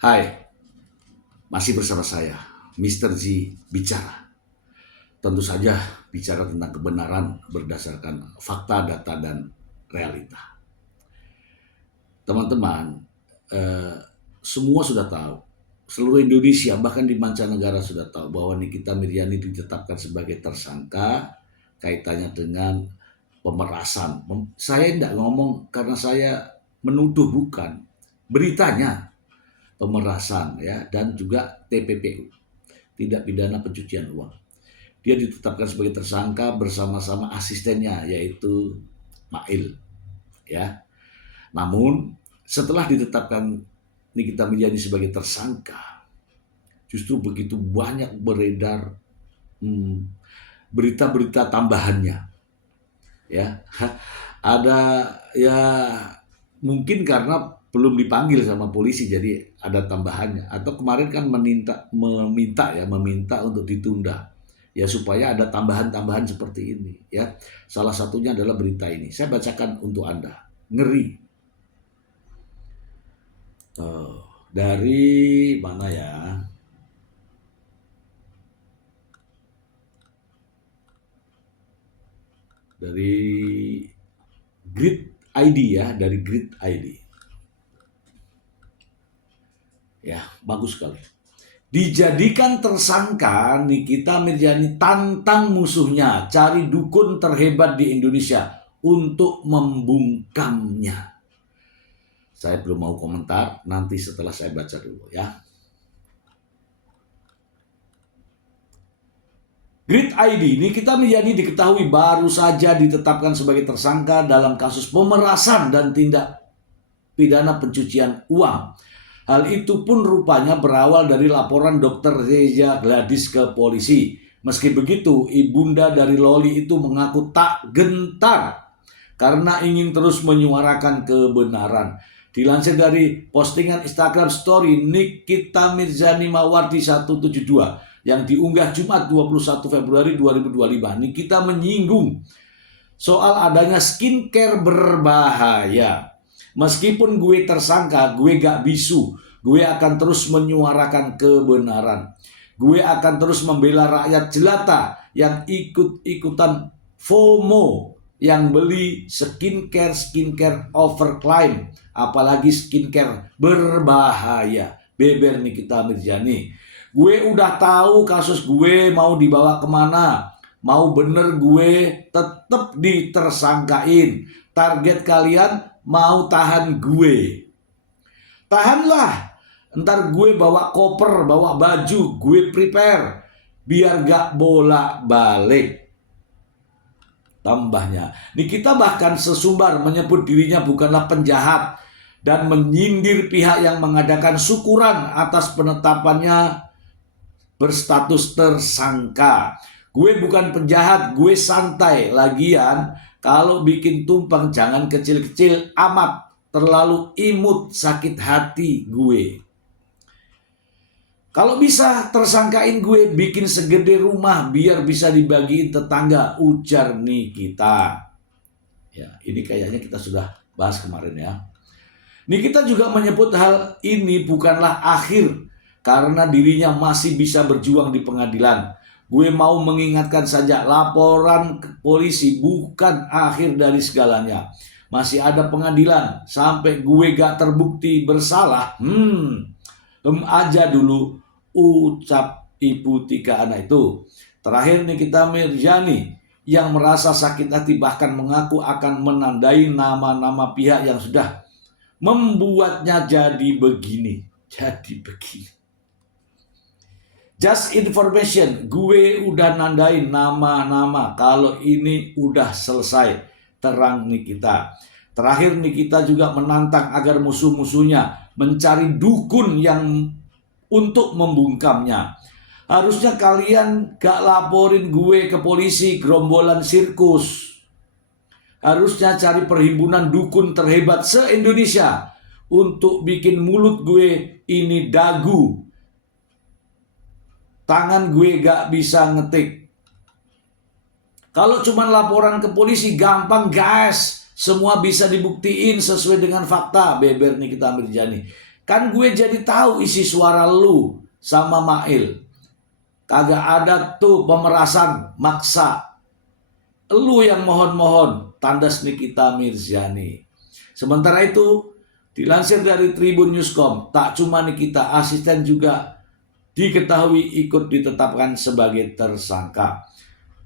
Hai, masih bersama saya, Mr. Z Bicara. Tentu saja bicara tentang kebenaran berdasarkan fakta, data, dan realita. Teman-teman, eh, semua sudah tahu, seluruh Indonesia bahkan di mancanegara sudah tahu bahwa Nikita Mirzani ditetapkan sebagai tersangka kaitannya dengan pemerasan. Saya tidak ngomong karena saya menuduh, bukan. Beritanya pemerasan ya, dan juga TPPU, tidak pidana pencucian uang. Dia ditetapkan sebagai tersangka bersama-sama asistennya yaitu Mail ya. Namun setelah ditetapkan Nikita Mirzani sebagai tersangka, justru begitu banyak beredar berita-berita tambahannya ya. Ada ya, mungkin karena belum dipanggil sama polisi jadi ada tambahannya, atau kemarin kan meminta untuk ditunda ya, supaya ada tambahan-tambahan seperti ini ya. Salah satunya adalah berita ini, saya bacakan untuk Anda. Ngeri. Dari mana ya? Dari Grid ID ya, dari Grid ID. Ya, bagus sekali. Dijadikan tersangka, Nikita Mirzani tantang musuhnya cari dukun terhebat di Indonesia untuk membungkamnya. Saya belum mau komentar, nanti setelah saya baca dulu ya. Grid ID, Nikita Mirzani diketahui baru saja ditetapkan sebagai tersangka dalam kasus pemerasan dan tindak pidana pencucian uang. Hal itu pun rupanya berawal dari laporan Dr. Reza Gladys ke polisi. Meski begitu, ibunda dari Loli itu mengaku tak gentar karena ingin terus menyuarakan kebenaran. Dilansir dari postingan Instagram story Nikita Mirzani Mawardi 172 yang diunggah Jumat 21 Februari 2025, Nikita menyinggung soal adanya skincare berbahaya. Meskipun gue tersangka, gue gak bisu. Gue akan terus menyuarakan kebenaran. Gue akan terus membela rakyat jelata yang ikut-ikutan FOMO, yang beli skincare overclaim, apalagi skincare berbahaya. Beber Nikita Mirzani. Gue udah tahu kasus gue mau dibawa kemana. Mau bener gue tetap ditersangkain. Target kalian mau tahan gue. Tahanlah. Ntar gue bawa koper, bawa baju, gue prepare. Biar gak bolak-balik. Tambahnya, Nikita bahkan sesumbar menyebut dirinya bukanlah penjahat dan menyindir pihak yang mengadakan syukuran atas penetapannya berstatus tersangka. Gue bukan penjahat, gue santai. Lagian kalau bikin tumpeng jangan kecil-kecil amat. Terlalu imut, sakit hati gue. Kalau bisa tersangkain gue, bikin segede rumah biar bisa dibagiin tetangga, ujar Nikita. Ya, ini kayaknya kita sudah bahas kemarin ya. Nikita juga menyebut hal ini bukanlah akhir karena dirinya masih bisa berjuang di pengadilan. Gue mau mengingatkan saja, laporan ke polisi bukan akhir dari segalanya. Masih ada pengadilan sampai gue gak terbukti bersalah. Aja dulu, ucap ibu tiga anak itu. Terakhir Nikita Mirzani yang merasa sakit hati bahkan mengaku akan menandai nama-nama pihak yang sudah membuatnya jadi begini. Just information, gue udah nandain nama-nama kalau ini udah selesai, terang Nikita. Terakhir Nikita juga menantang agar musuh-musuhnya mencari dukun yang untuk membungkamnya. Harusnya kalian gak laporin gue ke polisi gerombolan sirkus. Harusnya cari perhimpunan dukun terhebat se-Indonesia untuk bikin mulut gue ini dagu. Tangan gue gak bisa ngetik. Kalau cuma laporan ke polisi gampang guys. Semua bisa dibuktiin sesuai dengan fakta, beber Nikita Mirzani. Kan gue jadi tahu isi suara lu sama Mail. Kagak ada tuh pemerasan, maksa. Lu yang mohon-mohon, tandas Nikita Mirzani. Sementara itu, dilansir dari Tribun Newscom, tak cuma Nikita, asisten juga diketahui ikut ditetapkan sebagai tersangka.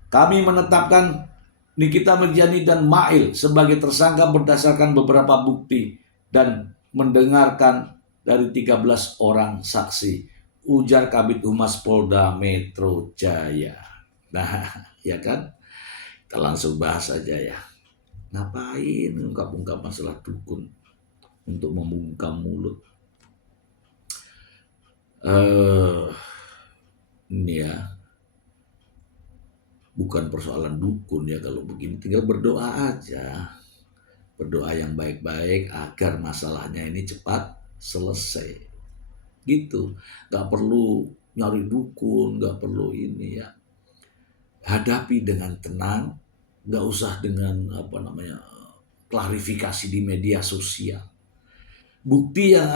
Kami menetapkan Nikita Mirzani dan Mail sebagai tersangka berdasarkan beberapa bukti dan mendengarkan dari 13 orang saksi, ujar Kabid Humas Polda Metro Jaya. Nah, ya kan? Kita langsung bahas aja ya. Ngapain ungkap-ungkap masalah dukun untuk membungkam mulut? Ini ya, bukan persoalan dukun ya kalau begini. Tinggal berdoa aja. Berdoa yang baik-baik agar masalahnya ini cepat selesai. Gitu. Gak perlu nyari dukun, gak perlu ini ya. Hadapi dengan tenang, gak usah dengan klarifikasi di media sosial. Bukti yang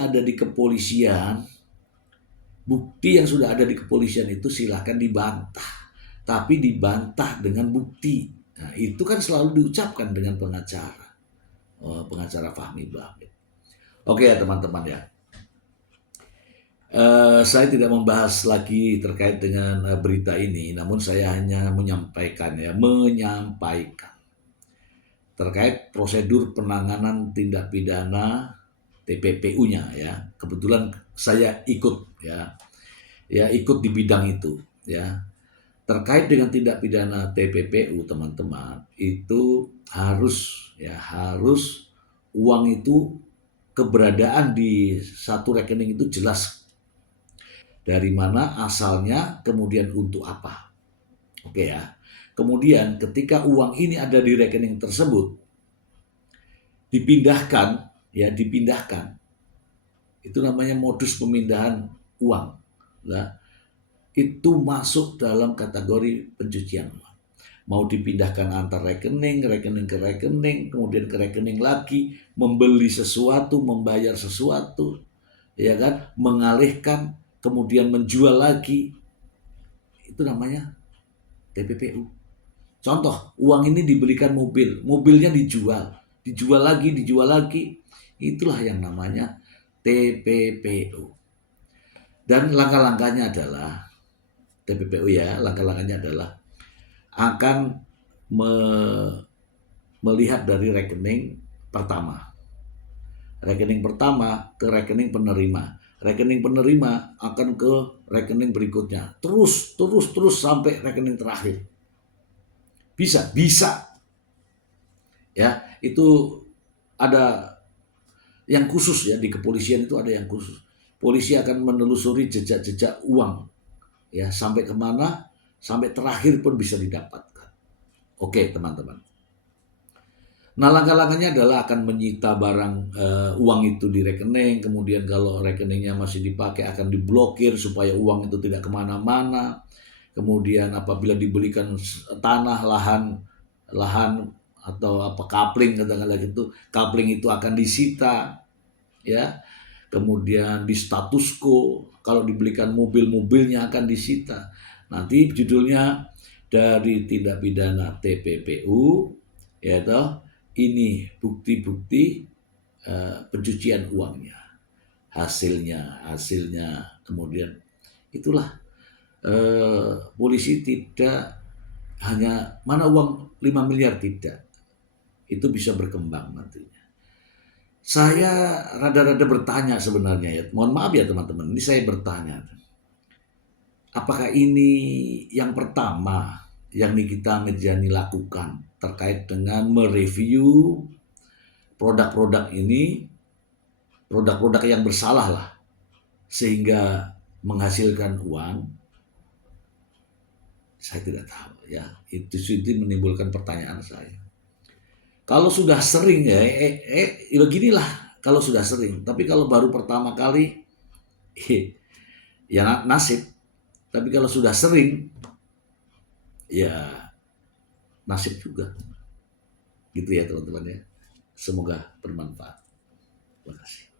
ada di kepolisian, bukti yang sudah ada di kepolisian itu silahkan dibantah, tapi dibantah dengan bukti. Nah, itu kan selalu diucapkan dengan pengacara Fahmi Bahmid. Oke ya teman-teman ya. Saya tidak membahas lagi terkait dengan berita ini, namun saya hanya menyampaikan terkait prosedur penanganan tindak pidana TPPU-nya ya. Kebetulan saya ikut ikut di bidang itu ya. Terkait dengan tindak pidana TPPU teman-teman, itu harus uang itu keberadaan di satu rekening itu jelas. Dari mana asalnya, kemudian untuk apa. Oke ya. Kemudian ketika uang ini ada di rekening tersebut, dipindahkan. Itu namanya modus pemindahan uang. Nah, itu masuk dalam kategori pencucian uang. Mau dipindahkan antar rekening ke rekening, kemudian ke rekening lagi, membeli sesuatu, membayar sesuatu, ya kan, mengalihkan, kemudian menjual lagi. Itu namanya TPPU. Contoh, uang ini dibelikan mobil, mobilnya dijual lagi. Itulah yang namanya TPPU. Dan langkah-langkahnya adalah TPPU ya, langkah-langkahnya adalah akan melihat dari rekening pertama. Rekening pertama ke rekening penerima. Rekening penerima akan ke rekening berikutnya. Terus sampai rekening terakhir. Bisa. Ya, itu ada yang khusus ya, di kepolisian itu ada yang khusus. Polisi akan menelusuri jejak-jejak uang ya, sampai kemana, sampai terakhir pun bisa didapatkan. Oke teman-teman. Nah, langkah-langkahnya adalah akan menyita barang uang itu di rekening, kemudian kalau rekeningnya masih dipakai akan diblokir supaya uang itu tidak kemana-mana. Kemudian apabila dibelikan tanah, lahan atau kapling, katakanlah gitu, kapling itu akan disita ya. Kemudian di status quo, kalau dibelikan mobilnya akan disita. Nanti judulnya dari tindak pidana TPPU, yaitu ini bukti-bukti pencucian uangnya, hasilnya, kemudian itulah polisi tidak hanya mana uang 5 miliar, tidak, itu bisa berkembang nantinya. Saya rada-rada bertanya sebenarnya ya, mohon maaf ya teman-teman, ini saya bertanya, apakah ini yang pertama yang Nikita Mirzani lakukan terkait dengan mereview produk-produk ini, produk-produk yang bersalah lah, sehingga menghasilkan uang? Saya tidak tahu ya, itu menimbulkan pertanyaan saya. Kalau sudah sering ya, beginilah kalau sudah sering. Tapi kalau baru pertama kali, ya nasib. Tapi kalau sudah sering, ya nasib juga. Gitu ya teman-teman ya. Semoga bermanfaat. Terima kasih.